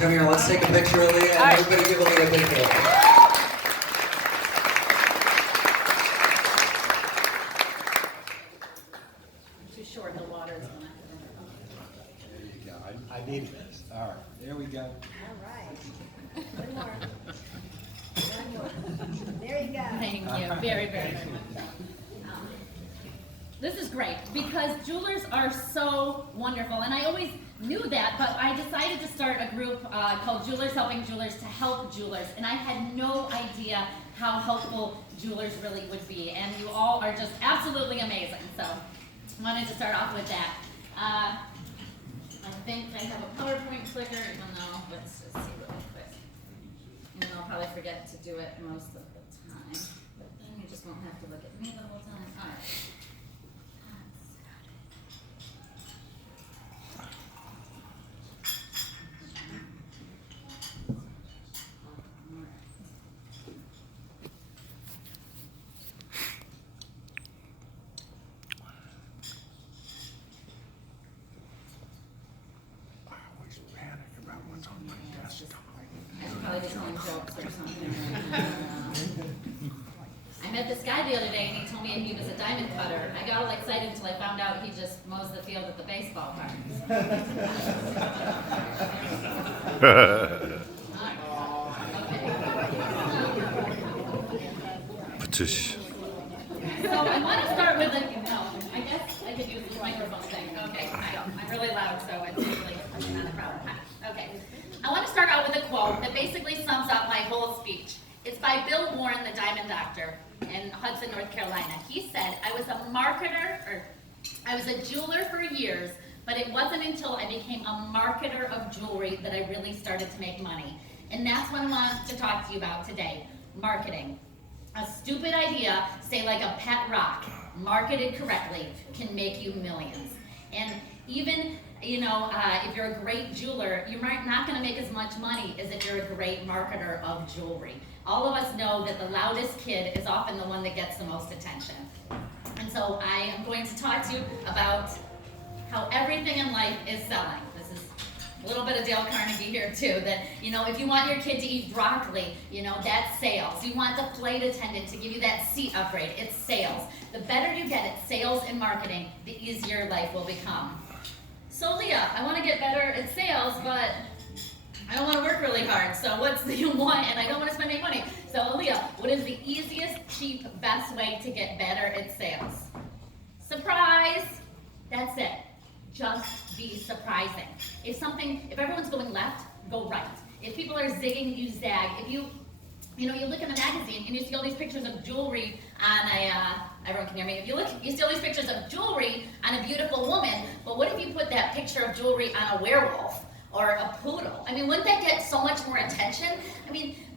Come here, let's take a picture, Aleah, and everybody give Aleah a big hand. Too short, the water is gonna. There you go. I needed this. All right, there we go. All right. One more. One more. There you go. Thank you very, very much. This is great because jewelers are so wonderful, and I always knew that, but I decided to start a group called Jewelers Helping Jewelers to help jewelers, and I had no idea how helpful jewelers really would be, and you all are just absolutely amazing, so I wanted to start off with that. I think I have a PowerPoint clicker, even though, let's just see really quick. And I'll probably forget to do it most of the time, but then you just won't have to look at me the whole time. All right. Probably just telling jokes or something. I met this guy the other day and he told me he was a diamond cutter. I got all excited until I found out he just mows the field at the baseball park. Patish. So I want to start with I guess I could use this microphone thing. Okay, I'm really loud, so it's usually not a problem. Okay. I want to start out with a quote that basically sums up my whole speech. It's by Bill Warren, the Diamond Doctor in Hudson, North Carolina. He said, I was a jeweler for years, but it wasn't until I became a marketer of jewelry that I really started to make money. And that's what I want to talk to you about today, marketing. A stupid idea, say like a pet rock, marketed correctly, can make you millions. And even if you're a great jeweler, you're not going to make as much money as if you're a great marketer of jewelry. All of us know that the loudest kid is often the one that gets the most attention. And so I am going to talk to you about how everything in life is selling. This is a little bit of Dale Carnegie here too, that, if you want your kid to eat broccoli, that's sales. You want the flight attendant to give you that seat upgrade, it's sales. The better you get at sales and marketing, the easier life will become. So Aleah, I want to get better at sales, but I don't want to work really hard. So what's the one? And I don't want to spend any money. So Aleah, what is the easiest, cheap, best way to get better at sales? Surprise! That's it. Just be surprising. If everyone's going left, go right. If people are zigging, you zag. If you look in the magazine and you see all these pictures of jewelry on everyone can hear me. If you see all these pictures of jewelry on a beautiful woman, but what if you put that picture of jewelry on a werewolf or a poodle? Wouldn't that get so much more attention?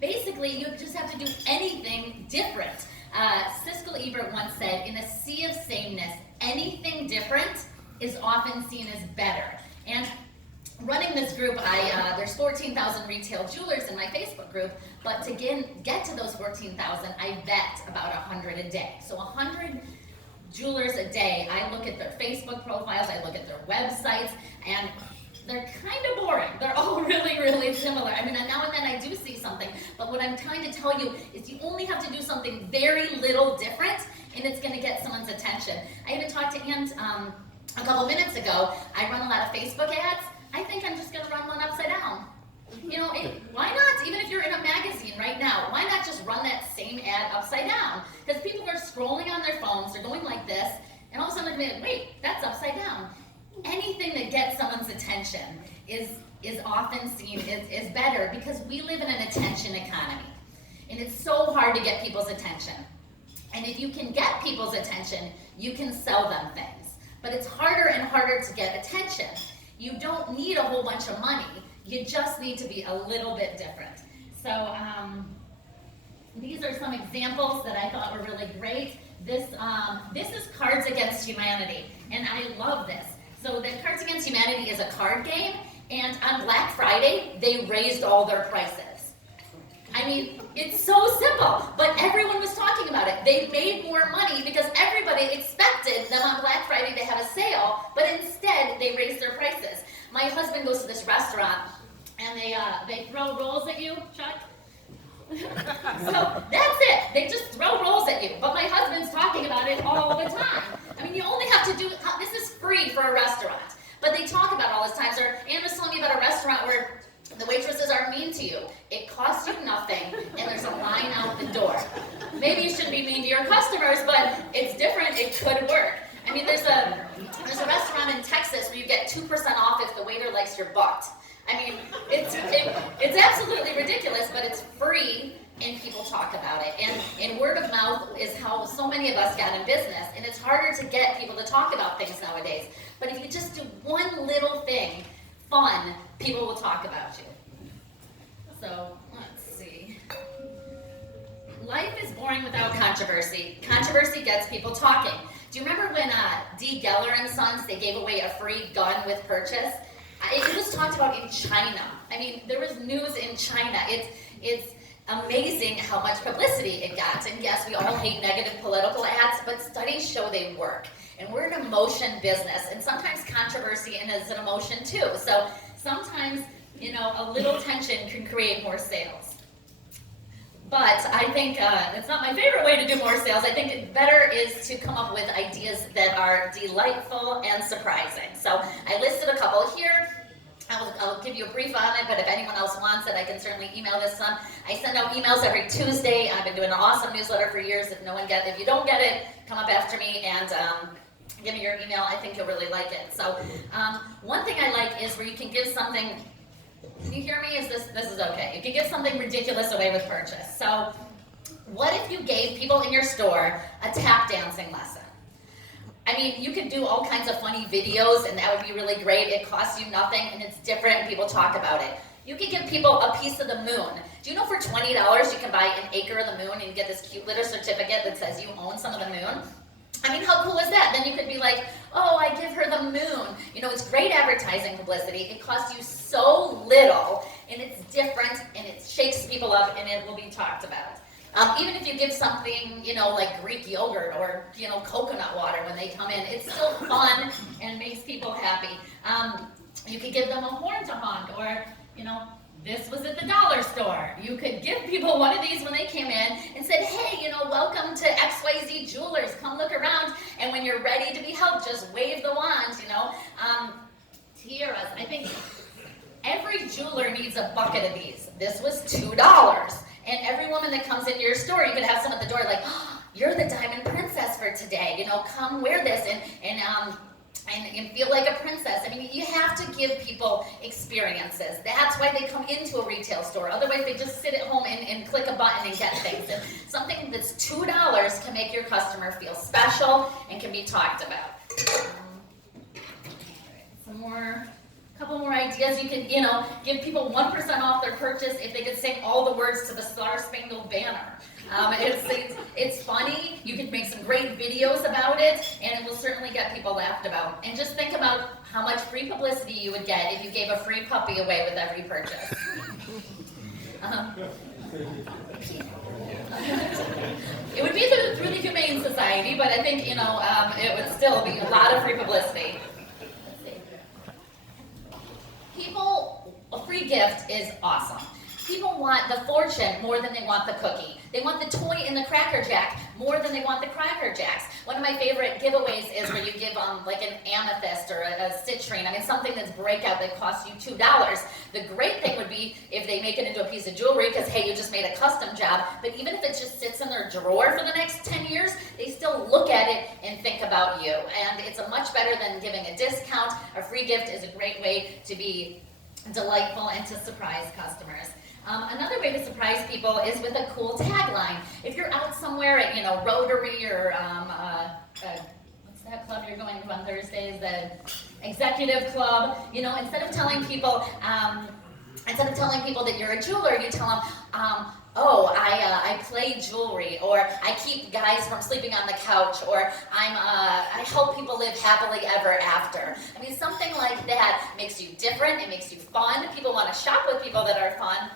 Basically, you just have to do anything different. Siskel Ebert once said, in a sea of sameness, anything different is often seen as better. And running this group, there's 14,000 retail jewelers in my Facebook group, but to get to those 14,000, I vet about 100 a day. So 100 jewelers a day, I look at their Facebook profiles, I look at their websites, and they're kind of boring. They're all really, really similar. Now and then I do see something, but what I'm trying to tell you is you only have to do something very little different, and it's going to get someone's attention. I even talked to Ann a couple minutes ago. I run a lot of Facebook ads. I think I'm just going to run one upside down. Why not? Even if you're in a magazine right now, why not just run that same ad upside down? Because people are scrolling on their phones, they're going like this, and all of a sudden they're going to be like, wait, that's upside down. Anything that gets someone's attention is often seen as better because we live in an attention economy. And it's so hard to get people's attention. And if you can get people's attention, you can sell them things. But it's harder and harder to get attention. You don't need a whole bunch of money. You just need to be a little bit different. So these are some examples that I thought were really great. This is Cards Against Humanity, and I love this. So the Cards Against Humanity is a card game, and on Black Friday, they raised all their prices. It's so simple, but everyone was talking about it. They made more money because everybody expected them on Black Friday to have a sale, but instead they raised their prices. My husband goes to this restaurant, and they throw rolls at you, Chuck. So that's it. They just throw rolls at you. But my husband's talking about it all the time. I mean, you only have to do, this is free for a restaurant. But they talk about it all this time. So Anne was telling me about a restaurant where the waitresses are mean to you. It costs you nothing, and there's a line out the door. Maybe you shouldn't be mean to your customers, but it's different. It could work. I mean, there's a restaurant in Texas where you get 2% off if the waiter likes your butt. I mean, it's absolutely ridiculous, but it's free, and people talk about it. And word of mouth is how so many of us got in business, and it's harder to get people to talk about things nowadays. But if you just do one little thing fun, people will talk about you. So, let's see. Life is boring without controversy. Controversy gets people talking. Do you remember when D. Geller and Sons, they gave away a free gun with purchase? It was talked about in China. I mean, there was news in China. It's amazing how much publicity it got. And yes, we all hate negative political ads, but studies show they work. And we're an emotion business, and sometimes controversy is an emotion too. So sometimes, a little tension can create more sales. But I think it's not my favorite way to do more sales. I think it better is to come up with ideas that are delightful and surprising. So I listed a couple here. I'll give you a brief on it, but if anyone else wants it, I can certainly email this on. I send out emails every Tuesday. I've been doing an awesome newsletter for years. If you don't get it, come up after me and give me your email. I think you'll really like it. So one thing I like is where you can give something. Can you hear me? This is okay. You can give something ridiculous away with purchase. So what if you gave people in your store a tap dancing lesson? I mean, you could do all kinds of funny videos, and that would be really great. It costs you nothing, and it's different, and people talk about it. You could give people a piece of the moon. Do you know for $20 you can buy an acre of the moon and get this cute little certificate that says you own some of the moon? I mean, how cool is that? Then you could be like, oh, I give her the moon. It's great advertising publicity. It costs you so little, and it's different, and it shakes people up, and it will be talked about. Even if you give something, like Greek yogurt or, coconut water when they come in, it's still fun and makes people happy. You could give them a horn to honk, or, this was at the dollar store. You could give people one of these when they came in and said, hey, welcome to XYZ Jewelers. Come look around. And when you're ready to be helped, just wave the wand, Tiaras. I think every jeweler needs a bucket of these. This was $2. And every woman that comes into your store, you could have some at the door like, oh, you're the diamond princess for today. Come wear this and feel like a princess. I mean, you have to give people experiences. That's why they come into a retail store. Otherwise, they just sit at home and click a button and get things. And something that's $2 can make your customer feel special and can be talked about. Couple more ideas. You can, give people 1% off their purchase if they could sing all the words to the Star Spangled Banner. It's funny. You could make some great videos about it, and it will certainly get people laughed about. And just think about how much free publicity you would get if you gave a free puppy away with every purchase. It would be through the Humane Society, but I think, it would still be a lot of free publicity. A free gift is awesome. People want the fortune more than they want the cookie. They want the toy in the Cracker Jack more than they want the Cracker Jacks. One of my favorite giveaways is where you give like an amethyst or a citrine. I mean, something that's breakout that costs you $2. The great thing would be if they make it into a piece of jewelry because, hey, you just made a custom job. But even if it just sits in their drawer for the next 10 years, they still look at it and think about you. And it's a much better than giving a discount. A free gift is a great way to be delightful and to surprise customers. Another way to surprise people is with a cool tagline. If you're out somewhere at, Rotary or what's that club you're going to on Thursdays, the Executive Club, instead of telling people that you're a jeweler, you tell them, I play jewelry, or I keep guys from sleeping on the couch, or I help people live happily ever after. I mean, something like that makes you different, it makes you fun. People want to shop with people that are fun,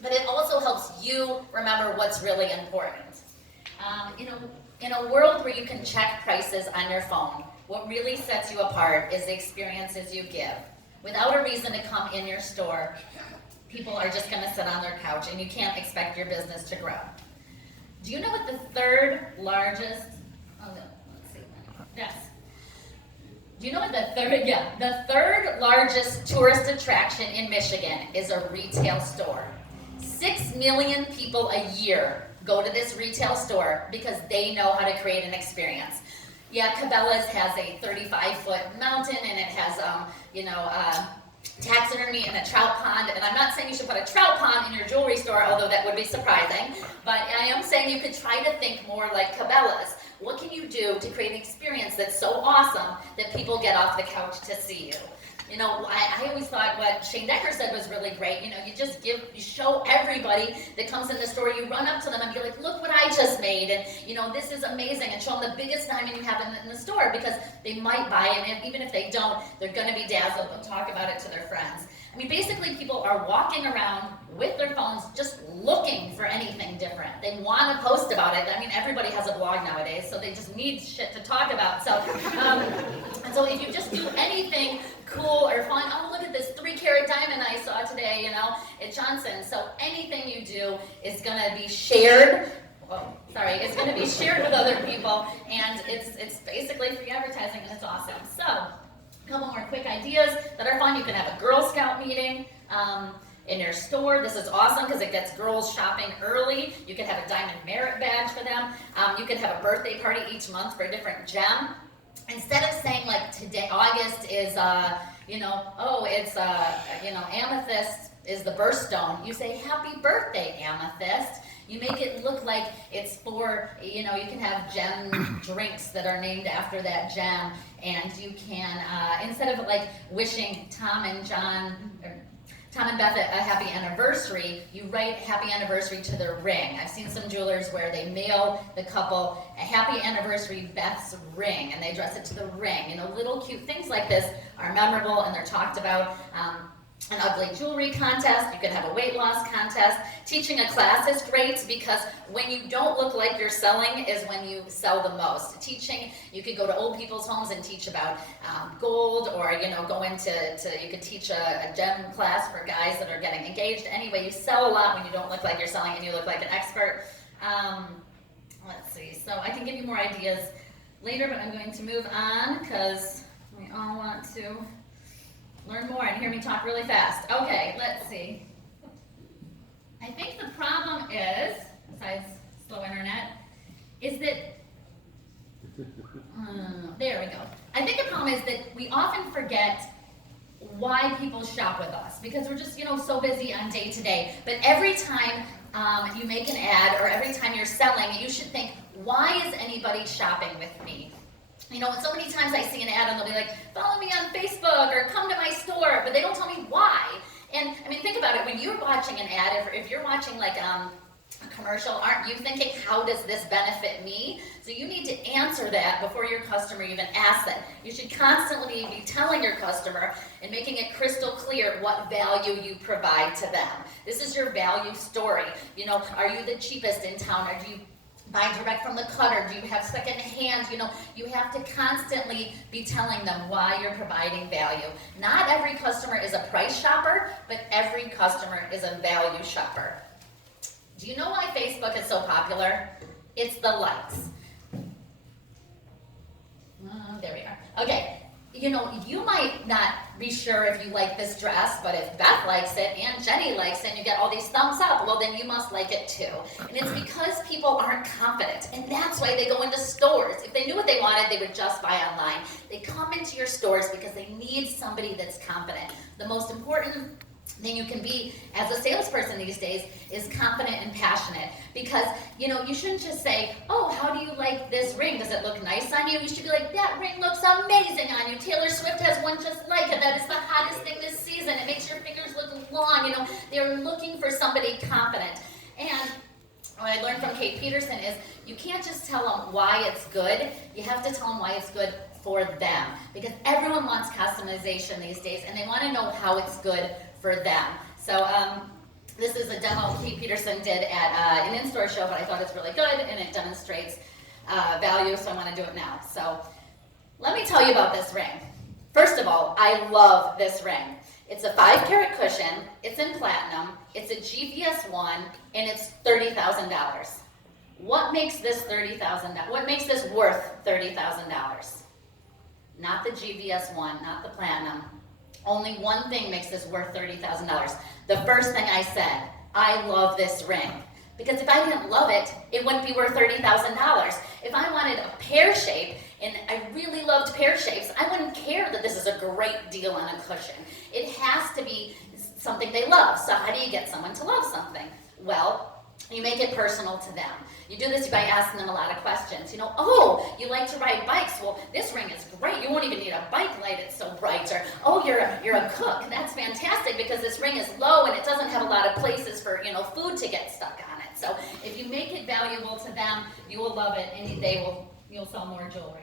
but it also helps you remember what's really important. In a world where you can check prices on your phone, what really sets you apart is the experiences you give. Without a reason to come in your store, people are just going to sit on their couch and you can't expect your business to grow. Do you know what the third largest, let's see, yes. Do you know what the third largest tourist attraction in Michigan is? A retail store. 6 million people a year go to this retail store because they know how to create an experience. Yeah, Cabela's has a 35-foot mountain and it has, taxidermy and a trout pond, and I'm not saying you should put a trout pond in your jewelry store, although that would be surprising, but I am saying you could try to think more like Cabela's. What can you do to create an experience that's so awesome that people get off the couch to see you? You know, I always thought what Shane Decker said was really great. You know, you show everybody that comes in the store, you run up to them and be like, look what I just made, and you know, this is amazing, and show them the biggest diamond you have in the store, because they might buy it, and even if they don't, they're gonna be dazzled. They'll talk about it to their friends. I mean, basically people are walking around with their phones just looking for anything different. They want to post about it. I mean, everybody has a blog nowadays, so they just need shit to talk about. So, and so if you just do anything cool or fun, oh, look at this 3-carat diamond I saw today, you know, at Johnson. So anything you do is going to be shared. It's going to be shared with other people, and it's basically free advertising, and it's awesome. So, a couple more quick ideas that are fun. You can have a Girl Scout meeting in your store. This is awesome because it gets girls shopping early. You can have a diamond merit badge for them. You can have a birthday party each month for a different gem. Instead of saying like today, August is, amethyst is the birthstone, you say happy birthday, amethyst. You make it look like it's for, you can have gem drinks that are named after that gem, and you can, instead of like wishing Tom and Beth a happy anniversary, you write happy anniversary to their ring. I've seen some jewelers where they mail the couple a happy anniversary Beth's ring, and they address it to the ring. You know, little cute things like this are memorable, and they're talked about. An ugly jewelry contest, you could have a weight loss contest. Teaching a class is great because when you don't look like you're selling is when you sell the most. Teaching, you could go to old people's homes and teach about gold, or you could teach a gem class for guys that are getting engaged. Anyway, you sell a lot when you don't look like you're selling and you look like an expert. Let's see, so I can give you more ideas later, but I'm going to move on because we all want to learn more and hear me talk really fast. Okay, let's see. I think the problem is, besides slow internet, is that, there we go. I think the problem is that we often forget why people shop with us, because we're just, so busy on day to day. But every time you make an ad, or every time you're selling, you should think, why is anybody shopping with me? So many times I see an ad and they'll be like, follow me on Facebook or come to my store, but they don't tell me why. And I mean, think about it. When you're watching an ad, if you're watching like a commercial, aren't you thinking, how does this benefit me? So you need to answer that before your customer even asks that. You should constantly be telling your customer and making it crystal clear what value you provide to them. This is your value story. Are you the cheapest in town? Or do you buy direct from the cutter? Do you have second hand? You have to constantly be telling them why you're providing value. Not every customer is a price shopper, but every customer is a value shopper. Do you know why Facebook is so popular? It's the likes. There we are. Okay. You might not be sure if you like this dress, but if Beth likes it and Jenny likes it and you get all these thumbs up, well, then you must like it too. And it's because people aren't confident, and that's why they go into stores. If they knew what they wanted, they would just buy online. They come into your stores because they need somebody that's confident. The most important thing you can be as a salesperson these days is confident and passionate, because you shouldn't just say, oh, how do you like this ring? Does it look nice on you? You should be like, that ring looks amazing on you. Taylor Swift has one just like it. That is the hottest thing this season. It makes your fingers look long. They're looking for somebody confident. And what I learned from Kate Peterson is you can't just tell them why it's good. You have to tell them why it's good for them, because everyone wants customization these days, and they want to know how it's good for them. So this is a demo Kate Peterson did at an in-store show, but I thought it's really good, and it demonstrates value, so I want to do it now. So let me tell you about this ring. First of all, I love this ring. It's a 5-carat cushion, it's in platinum, it's a GVS1, and it's $30,000. What makes this $30,000? What makes this worth $30,000? Not the GVS1, not the platinum. Only one thing makes this worth $30,000. The first thing I said, I love this ring. Because if I didn't love it, it wouldn't be worth $30,000. If I wanted a pear shape, and I really loved pear shapes, I wouldn't care that this is a great deal on a cushion. It has to be something they love. So how do you get someone to love something? Well, you make it personal to them. You do this by asking them a lot of questions. Oh, you like to ride bikes? Well, this ring is great. You won't even need a bike light, it's so bright. Or, oh, you're a cook. That's fantastic because this ring is low and it doesn't have a lot of places for, food to get stuck on it. So if you make it valuable to them, you will love it and you'll sell more jewelry.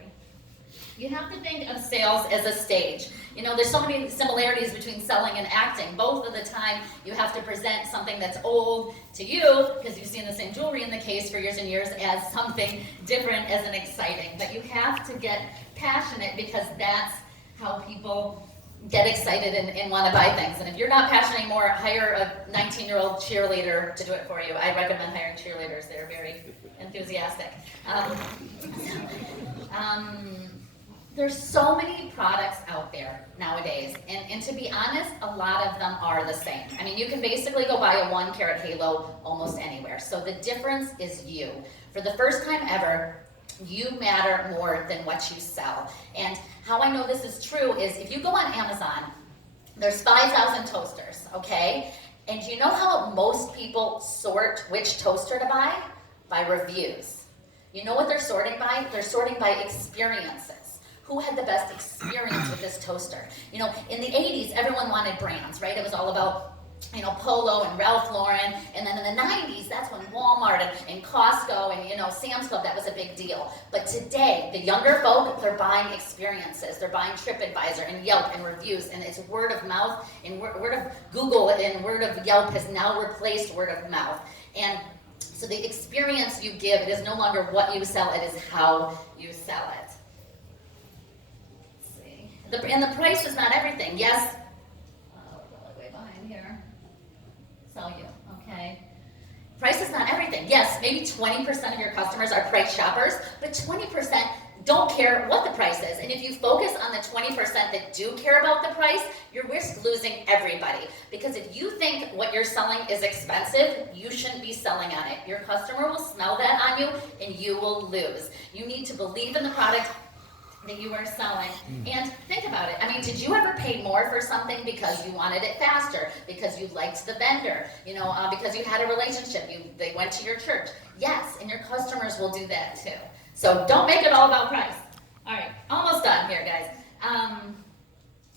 You have to think of sales as a stage. There's so many similarities between selling and acting. Both of the time, you have to present something that's old to you, because you've seen the same jewelry in the case for years and years, as something different, as an exciting. But you have to get passionate, because that's how people get excited and want to buy things. And if you're not passionate anymore, hire a 19-year-old cheerleader to do it for you. I recommend hiring cheerleaders. They're very enthusiastic. There's so many products out there nowadays, and to be honest, a lot of them are the same. I mean, you can basically go buy a 1-carat halo almost anywhere. So the difference is you. For the first time ever, you matter more than what you sell. And how I know this is true is if you go on Amazon, there's 5,000 toasters, okay? And you know how most people sort which toaster to buy? By reviews. You know what they're sorting by? They're sorting by experiences. Who had the best experience with this toaster? In the 80s, everyone wanted brands, right? It was all about, Polo and Ralph Lauren. And then in the 90s, that's when Walmart and Costco and, Sam's Club, that was a big deal. But today, the younger folk, they're buying experiences. They're buying TripAdvisor and Yelp and reviews. And it's word of mouth, and word of Google and word of Yelp has now replaced word of mouth. And so the experience you give, it is no longer what you sell, it is how you sell it. And the price is not everything. Yes, way behind here. Sell you, okay. Price is not everything. Yes, maybe 20% of your customers are price shoppers, but 20% don't care what the price is. And if you focus on the 20% that do care about the price, you risk losing everybody. Because if you think what you're selling is expensive, you shouldn't be selling on it. Your customer will smell that on you and you will lose. You need to believe in the product that you are selling. And think about it. I mean, did you ever pay more for something because you wanted it faster, because you liked the vendor, because you had a relationship, they went to your church? Yes, and your customers will do that too. So don't make it all about price. All right, almost done here, guys.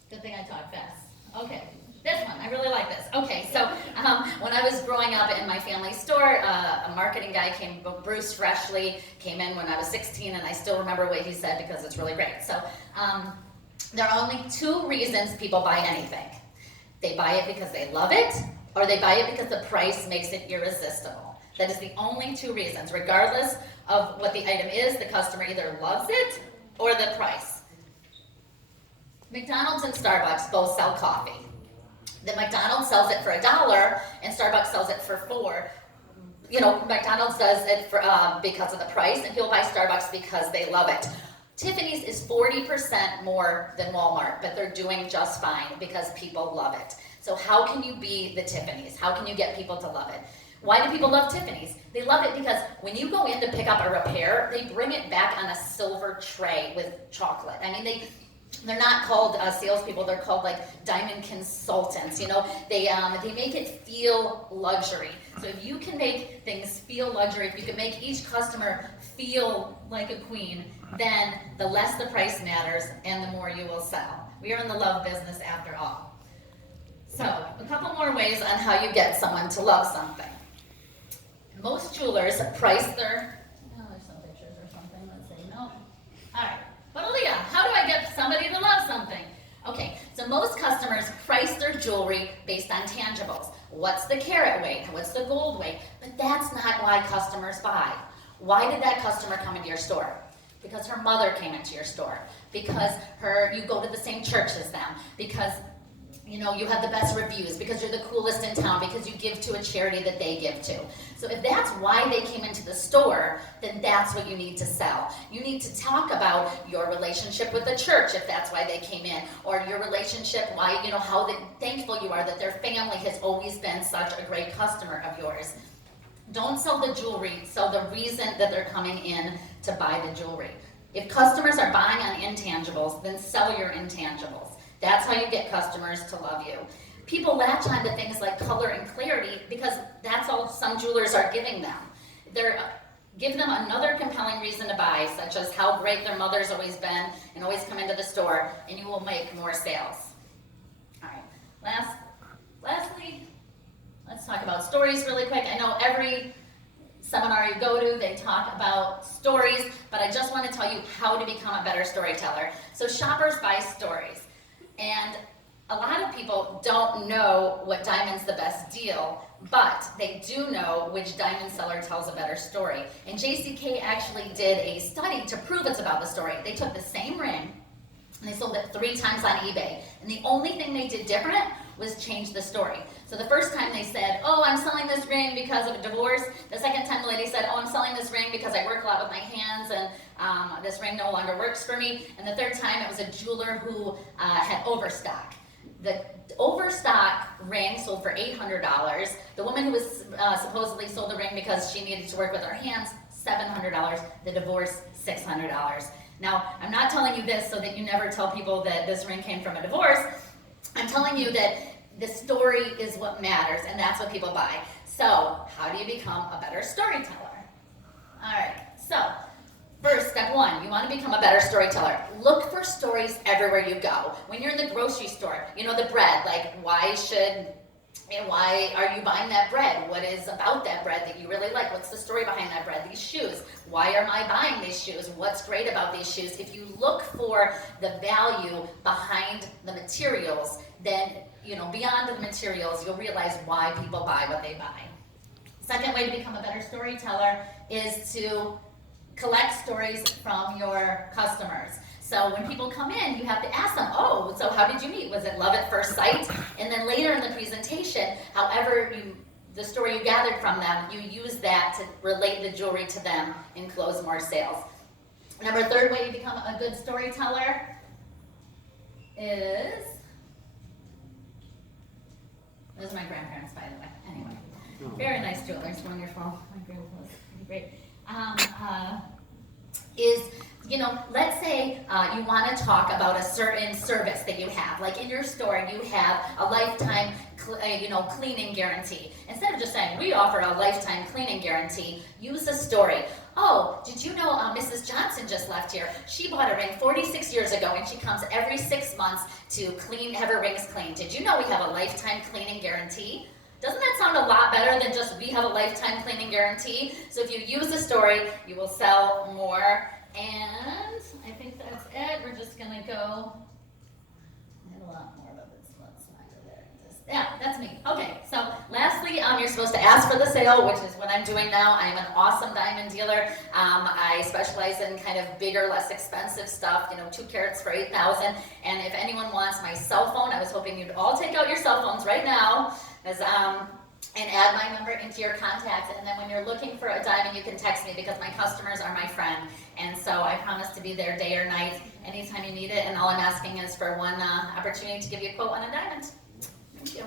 Good thing I talk fast. Okay, this one, I really like this. Okay, so when I was growing up in my family store, a marketing guy Bruce Freshley, came in when I was 16, and I still remember what he said because it's really great. So there are only 2 reasons people buy anything. They buy it because they love it, or they buy it because the price makes it irresistible. That is the only 2 reasons. Regardless of what the item is, the customer either loves it or the price. McDonald's and Starbucks both sell coffee. The McDonald's sells it for $1 and Starbucks sells it for $4. McDonald's does it for because of the price, and people buy Starbucks because they love it. Tiffany's is 40% more than Walmart, but they're doing just fine because people love it. So how can you be the Tiffany's? How can you get people to love it? Why do people love Tiffany's? They love it because when you go in to pick up a repair, they bring it back on a silver tray with chocolate. I mean, they're not called salespeople, they're called like diamond consultants. They make it feel luxury. So if you can make things feel luxury, if you can make each customer feel like a queen, then the less the price matters and the more you will sell. We are in the love business after all. So a couple more ways on how you get someone to love something. Most jewelers price their, there's some pictures or something, let's see, no. All right, but Aleah, how do I get somebody to love something? Okay, so most customers price their jewelry based on tangibles. What's the carat weight? What's the gold weight? But that's not why customers buy. Why did that customer come into your store? Because her mother came into your store. Because you go to the same church as them. Because you know, you have the best reviews because you're the coolest in town because you give to a charity that they give to. So if that's why they came into the store, then that's what you need to sell. You need to talk about your relationship with the church if that's why they came in, or your relationship, why, you know, how thankful you are that their family has always been such a great customer of yours. Don't sell the jewelry, sell the reason that they're coming in to buy the jewelry. If customers are buying on intangibles, then sell your intangibles. That's how you get customers to love you. People latch on to things like color and clarity because that's all some jewelers are giving them. Give them another compelling reason to buy, such as how great their mother's always been and always come into the store, and you will make more sales. All right, lastly, let's talk about stories really quick. I know every seminar you go to, they talk about stories, but I just want to tell you how to become a better storyteller. So shoppers buy stories. And a lot of people don't know what diamond's the best deal, but they do know which diamond seller tells a better story. And JCK actually did a study to prove it's about the story. They took the same ring and they sold it 3 times on eBay. And the only thing they did different was change the story. So the first time they said, oh, I'm selling this ring because of a divorce. The second time the lady said, oh, I'm selling this ring because I work a lot with my hands and this ring no longer works for me. And the third time it was a jeweler who had overstock. The overstock ring sold for $800. The woman who was supposedly sold the ring because she needed to work with her hands, $700. The divorce, $600. Now, I'm not telling you this so that you never tell people that this ring came from a divorce. I'm telling you that the story is what matters, and that's what people buy. So, how do you become a better storyteller? All right, so first, step 1, you want to become a better storyteller. Look for stories everywhere you go. When you're in the grocery store, you know, the bread, like why are you buying that bread? What is about that bread that you really like? What's the story behind that bread? These shoes, why am I buying these shoes? What's great about these shoes? If you look for the value behind the materials, then, you know, beyond the materials, you'll realize why people buy what they buy. Second way to become a better storyteller is to collect stories from your customers. So when people come in, you have to ask them, oh, so how did you meet? Was it love at first sight? And then later in the presentation, the story you gathered from them, you use that to relate the jewelry to them and close more sales. Third way to become a good storyteller is, those are my grandparents, by the way. Anyway, very nice jewelers, wonderful. My grandpa was great. You know, let's say you want to talk about a certain service that you have. Like in your store, you have a lifetime, cleaning guarantee. Instead of just saying, we offer a lifetime cleaning guarantee, use a story. Oh, did you know Mrs. Johnson just left here? She bought a ring 46 years ago, and she comes every 6 months to have her rings cleaned. Did you know we have a lifetime cleaning guarantee? Doesn't that sound a lot better than just we have a lifetime cleaning guarantee? So if you use a story, you will sell more. And I think that's it. We're just gonna go. I had a lot more, but let's not go there. Yeah, that's me. Okay, so lastly, you're supposed to ask for the sale, which is what I'm doing now. I'm an awesome diamond dealer. I specialize in kind of bigger, less expensive stuff, 2 carats for $8,000. And if anyone wants my cell phone, I was hoping you'd all take out your cell phones right now, and add my number into your contacts. And then when you're looking for a diamond, you can text me because my customers are my friend. And so I promise to be there day or night, anytime you need it. And all I'm asking is for one opportunity to give you a quote on a diamond. Thank you.